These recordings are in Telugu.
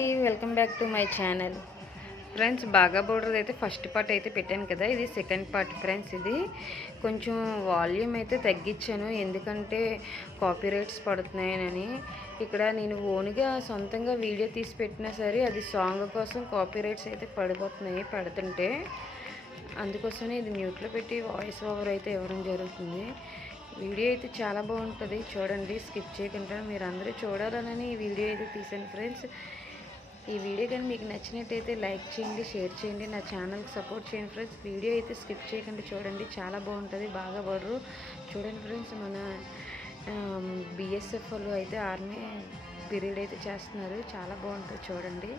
అండి, welcome back to my channel friends. బాగా బోర్డర్ అయితే ఫస్ట్ పార్ట్ అయితే పెట్టాను కదా, ఇది సెకండ్ పార్ట్ ఫ్రెండ్స్. ఇది కొంచెం వాల్యూమ్ అయితే తగ్గించాను, ఎందుకంటే కాపీరైట్స్ పడుతున్నాయని. ఇక్కడ నేను ఓన్గా సొంతంగా వీడియో తీసి పెట్టినా సరే అది సాంగ్ కోసం కాపీరైట్స్ అయితే పడిపోతున్నాయి పెడుతుంటే. అందుకోసమే ఇది మ్యూట్లో పెట్టి వాయిస్ ఓవర్ అయితే ఇవ్వడం జరుగుతుంది. వీడియో అయితే చాలా బాగుంటుంది, చూడండి, స్కిప్ చేయకుండా. మీరు అందరూ చూడాలని ఈ వీడియో అయితే తీసాను ఫ్రెండ్స్. ఈ వీడియో కానీ మీకు నచ్చినట్టయితే లైక్ చేయండి, షేర్ చేయండి, నా ఛానల్కి సపోర్ట్ చేయండి ఫ్రెండ్స్. వీడియో అయితే స్కిప్ చేయకుండా చూడండి, చాలా బాగుంటుంది. బాగా బర్రు చూడండి ఫ్రెండ్స్. మన బిఎస్ఎఫ్ వాళ్ళు అయితే ఆర్మీ పీరియడ్ అయితే చేస్తున్నారు, చాలా బాగుంటుంది చూడండి.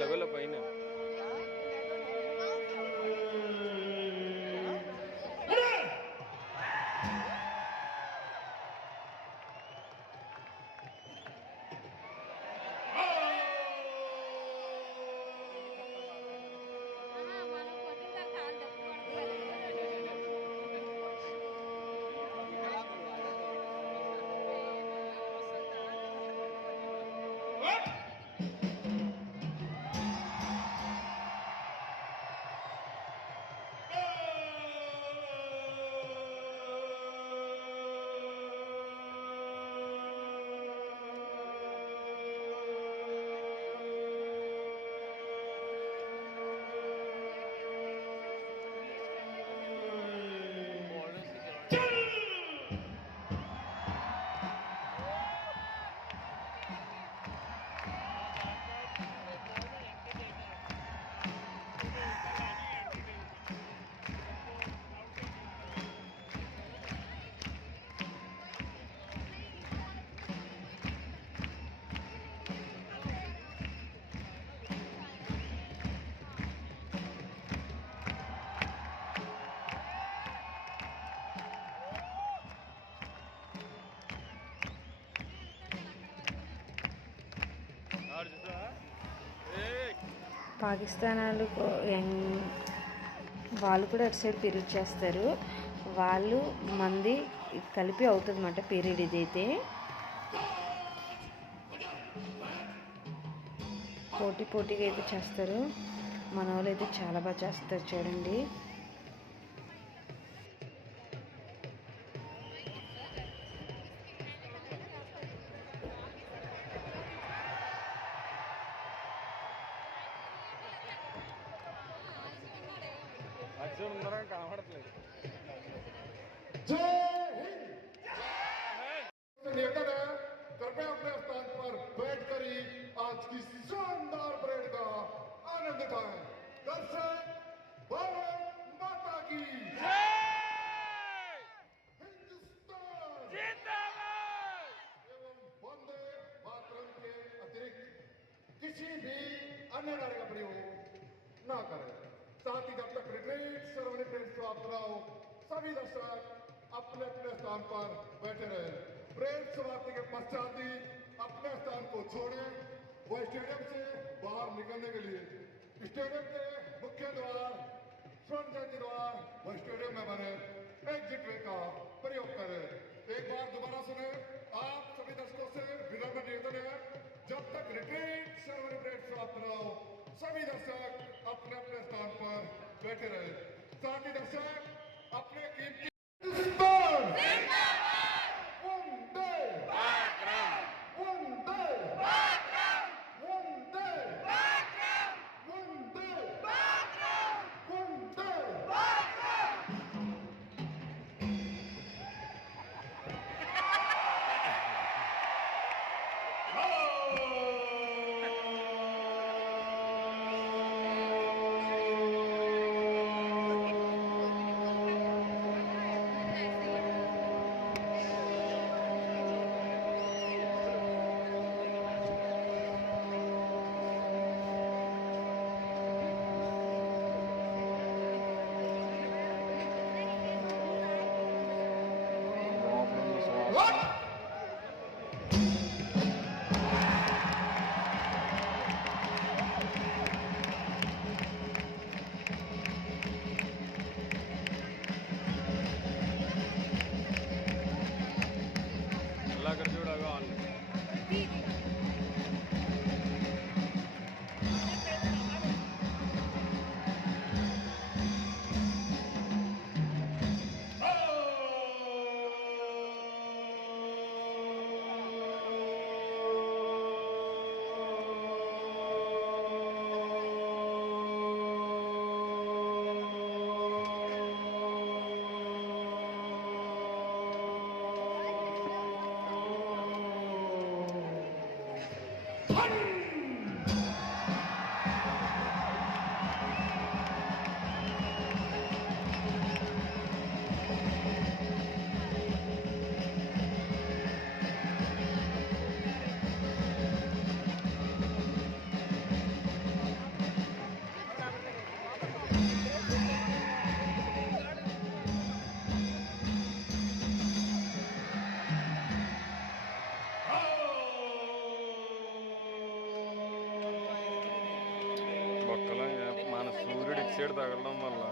లెవెల్ పైన పాకిస్తాన్ వాళ్ళు కూడా అటు సైడ్ పీరియడ్ చేస్తారు, వాళ్ళు మంది కలిపి అవుతుంది అన్నమాట పీరియడ్. ఇదైతే పోటీగా అయితే చేస్తారు, మన వాళ్ళు అయితే చాలా బాగా చేస్తారు చూడండి. కనబడట్లేదు. कृपया अपने स्थान पर बैठकर ही आज की शानदार परेड का आनंद उठाएं। दर्शक भारत माता की हिंदुस्तान जिंदाबाद। अन्य नारे का प्रयोग ना करें। साथ ही जब तक रिट्रीट सेरेमनी प्रिंट समाप्त न हो सभी दर्शक अपने अपने स्थान पर बैठे रहे। परेड समाप्ति के पश्चात ही अपने स्थान को छोड़ें व स्टेडियम से बाहर निकलने के लिए स्टेडियम के मुख्य द्वार, स्वर्ण जयंती द्वार व स्टेडियम में बने एग्जिट वे का प्रयोग करें। एक बार दोबारा सुने, आप सभी दर्शकों से विनम्र निवेदन है, जब तक रिट्रीट सेरेमनी परेड समाप्त न हो सभी दर्शक अपने अपने स्थान पर बैठे रहे। साथ ही दर्शक अपने कीमती अल्लाह कर जोड़ा ऑन బొక్కల మన సూర్యుడు ఇటు సైడ్ తగలడం వల్ల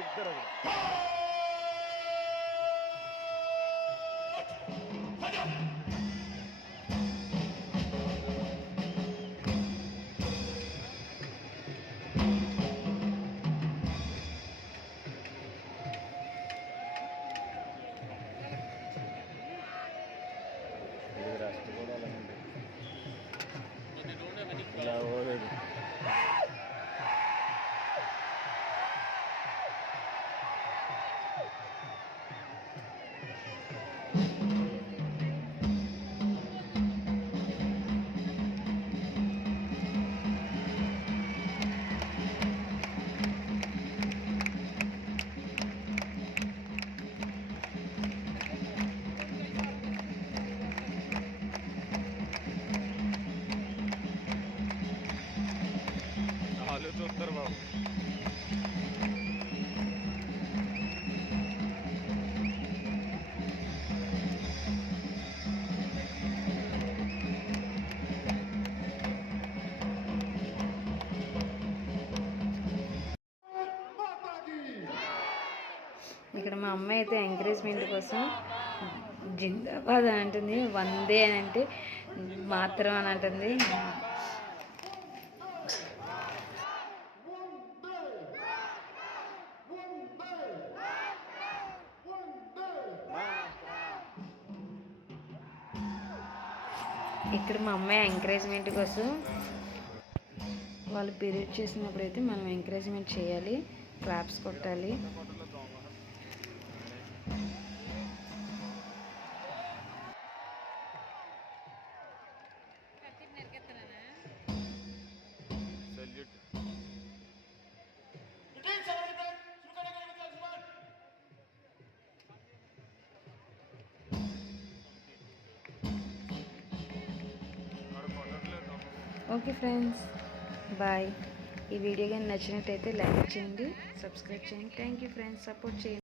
ఇద్దరు రెస్ట్ కూడా అలాగే ఇలా పోలేదు బాబు. माता की ఇక్కడ మా అమ్మాయి అయితే ఎంకరేజ్మెంట్ కోసం జిందాబాద్ అని అంటుంది, వందే అని అంటే మాత్రం అని అంటుంది. ఇక్కడ మా అమ్మాయి ఎంకరేజ్మెంట్ కోసం వాళ్ళు పీరియడ్ చేసినప్పుడు అయితే మనం ఎంకరేజ్మెంట్ చేయాలి, క్లాప్స్ కొట్టాలి. సెల్యూట్. डिटेल सेरेमनी शुरू करने के लिए जजमेंट ఆడ కొట్టట్లేదు. Okay friends, bye. ఈ వీడియో కానీ నచ్చినట్టయితే లైక్ చేయండి, సబ్స్క్రైబ్ చేయండి. థ్యాంక్ యూ ఫ్రెండ్స్, సపోర్ట్ చేయండి.